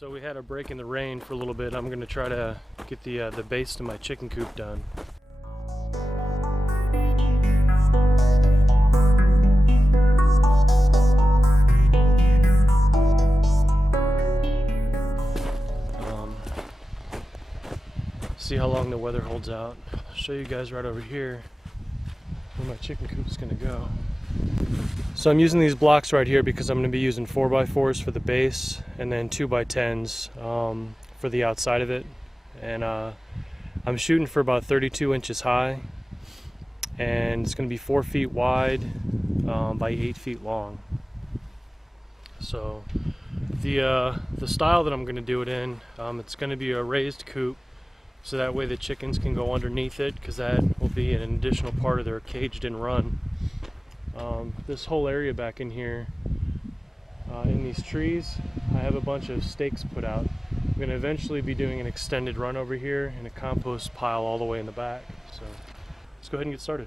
So we had a break in the rain for a little bit. I'm going to try to get the base to my chicken coop done. See how long the weather holds out. I'll show you guys right over here where my chicken coop is going to go. So I'm using these blocks right here because I'm going to be using 4x4s for the base and then 2x10s for the outside of it. And I'm shooting for about 32 inches high, and it's going to be 4 feet wide by 8 feet long. So the style that I'm going to do it in, it's going to be a raised coop, so that way the chickens can go underneath it, because that will be an additional part of their caged in run. This whole area back in here, in these trees, I have a bunch of stakes put out. I'm going to eventually be doing an extended run over here and a compost pile all the way in the back. So let's go ahead and get started.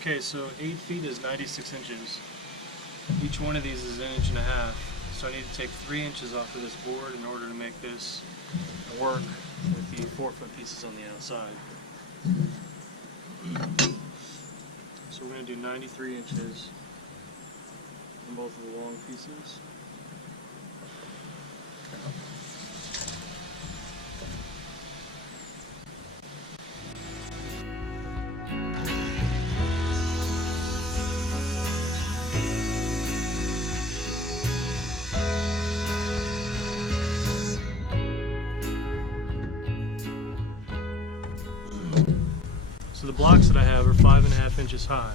Okay, so 8 feet is 96 inches. Each one of these is 1.5 inches. So I need to take 3 inches off of this board in order to make this work with the 4-foot pieces on the outside. So we're going to do 93 inches on both of the long pieces. So the blocks that I have are 5.5 inches high.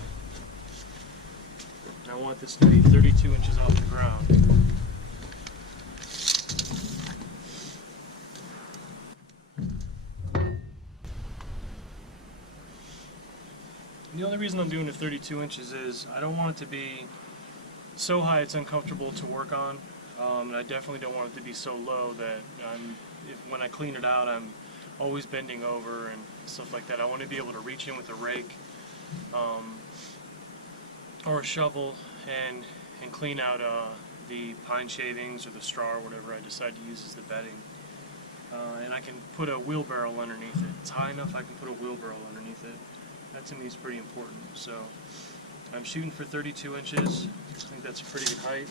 And I want this to be 32 inches off the ground. And the only reason I'm doing it 32 inches is I don't want it to be so high it's uncomfortable to work on. And I definitely don't want it to be so low that when I clean it out, I'm always bending over and stuff like that. I want to be able to reach in with a rake or a shovel and clean out the pine shavings or the straw or whatever I decide to use as the bedding. And I can put a wheelbarrow underneath it. It's high enough I can put a wheelbarrow underneath it. That to me is pretty important. So I'm shooting for 32 inches. I think that's a pretty good height.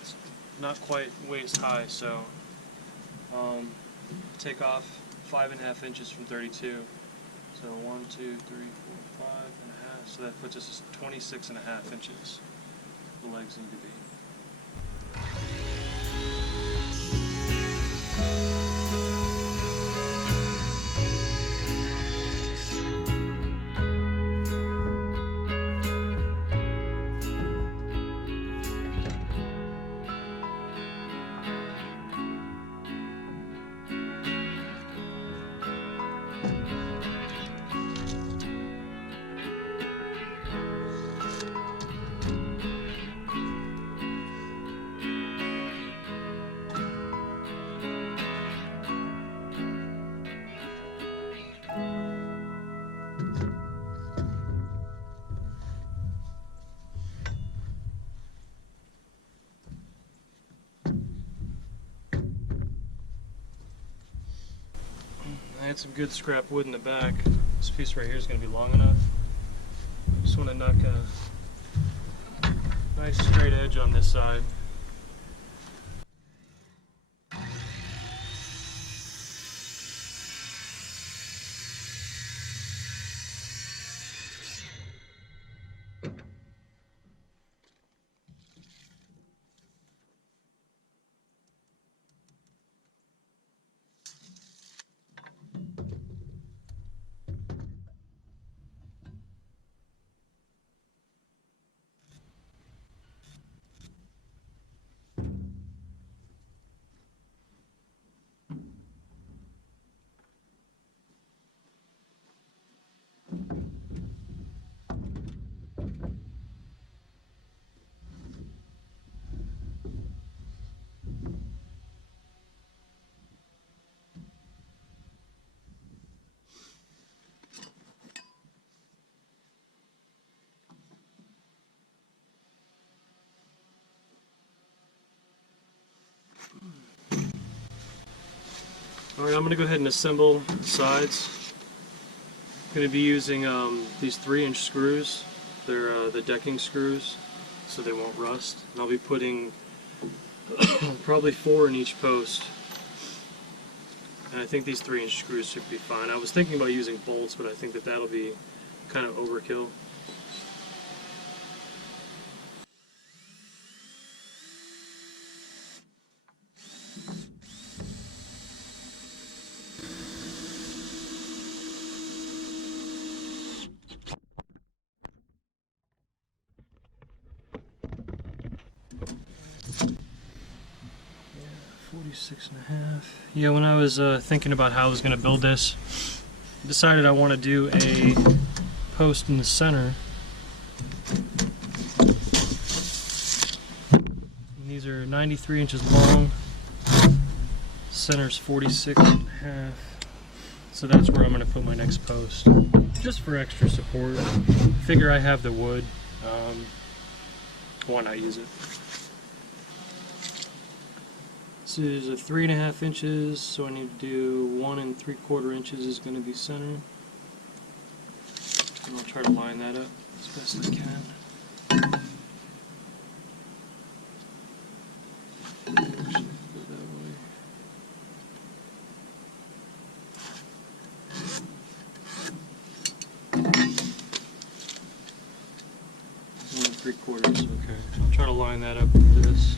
It's not quite waist high, so take off 5.5 inches from 32. So 1, 2, 3, 4, 5.5. So that puts us at 26.5 inches. The legs need to be. I had some good scrap wood in the back. This piece right here is going to be long enough. Just want to knock a nice straight edge on this side. Alright, I'm going to go ahead and assemble the sides. I'm going to be using these 3-inch screws. They're the decking screws, so they won't rust. And I'll be putting probably 4 in each post. And I think these 3-inch screws should be fine. I was thinking about using bolts, but I think that that'll be kind of overkill. Yeah, 46.5. Yeah, when I was thinking about how I was going to build this, I decided I want to do a post in the center. And these are 93 inches long. Center's 46.5. So that's where I'm going to put my next post, just for extra support. Figure I have the wood, why not use it? This is a 3.5 inches, so I need to do 1 3/4 inches is going to be center. And I'll try to line that up as best I can. Three-quarters, okay. I'll try to line that up with this.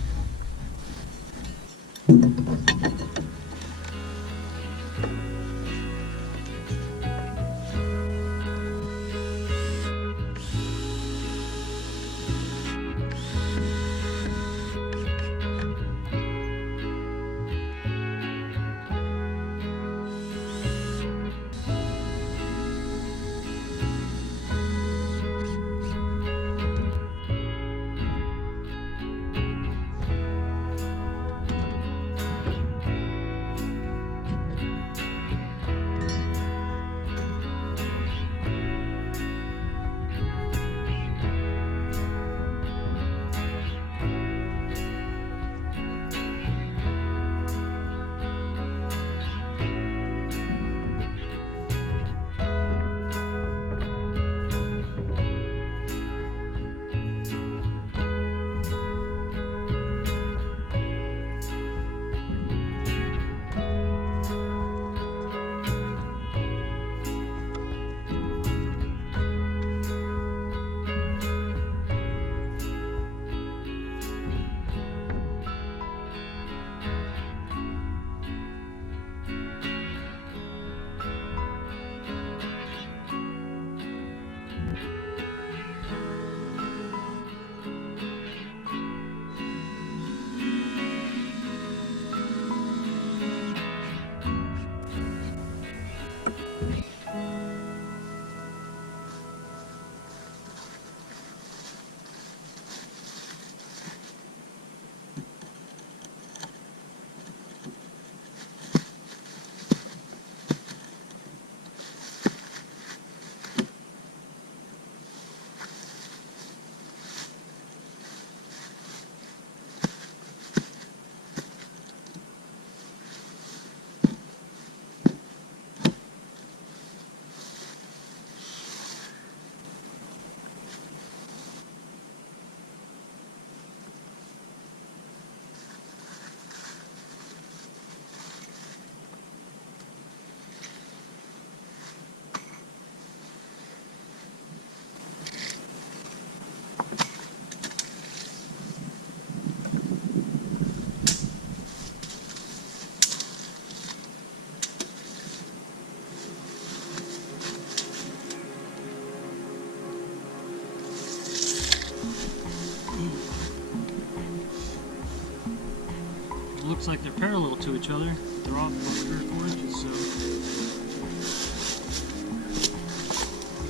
Looks like they're parallel to each other. They're off 3 or 4 inches, so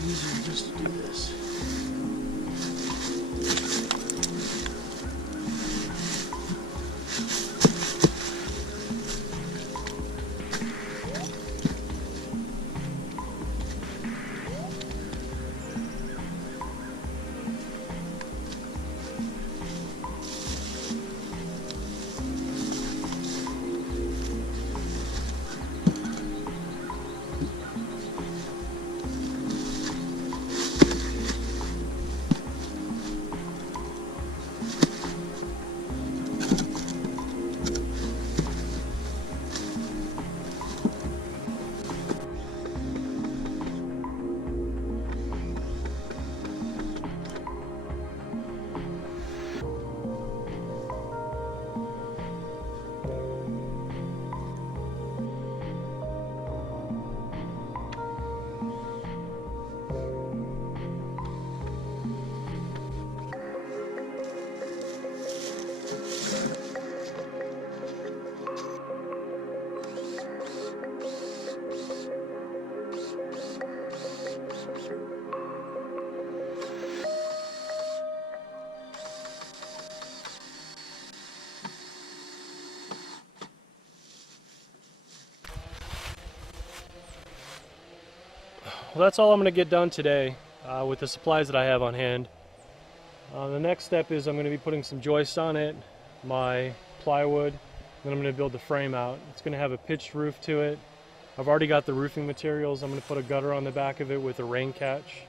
easier just to do this. Well, that's all I'm going to get done today with the supplies that I have on hand. The next step is I'm going to be putting some joists on it, my plywood, then I'm going to build the frame out. It's going to have a pitched roof to it. I've already got the roofing materials. I'm going to put a gutter on the back of it with a rain catch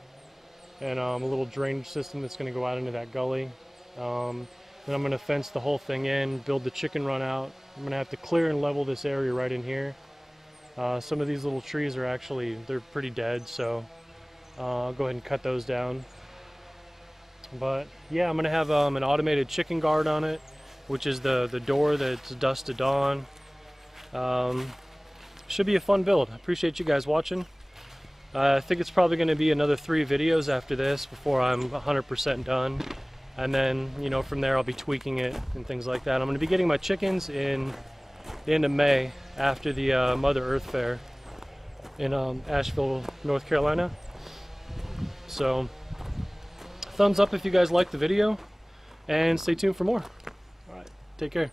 and a little drainage system that's going to go out into that gully. Then I'm going to fence the whole thing in, build the chicken run out. I'm going to have to clear and level this area right in here. Some of these little trees are actually, they're pretty dead, so I'll go ahead and cut those down. But yeah, I'm going to have an automated chicken guard on it, which is the door that's dusk to dawn. Should be a fun build. I appreciate you guys watching. I think it's probably going to be another 3 videos after this before I'm 100% done. And then, you know, from there I'll be tweaking it and things like that. I'm going to be getting my chickens in the end of May after the Mother Earth Fair in Asheville, North Carolina. So thumbs up if you guys liked the video and stay tuned for more. All right, take care.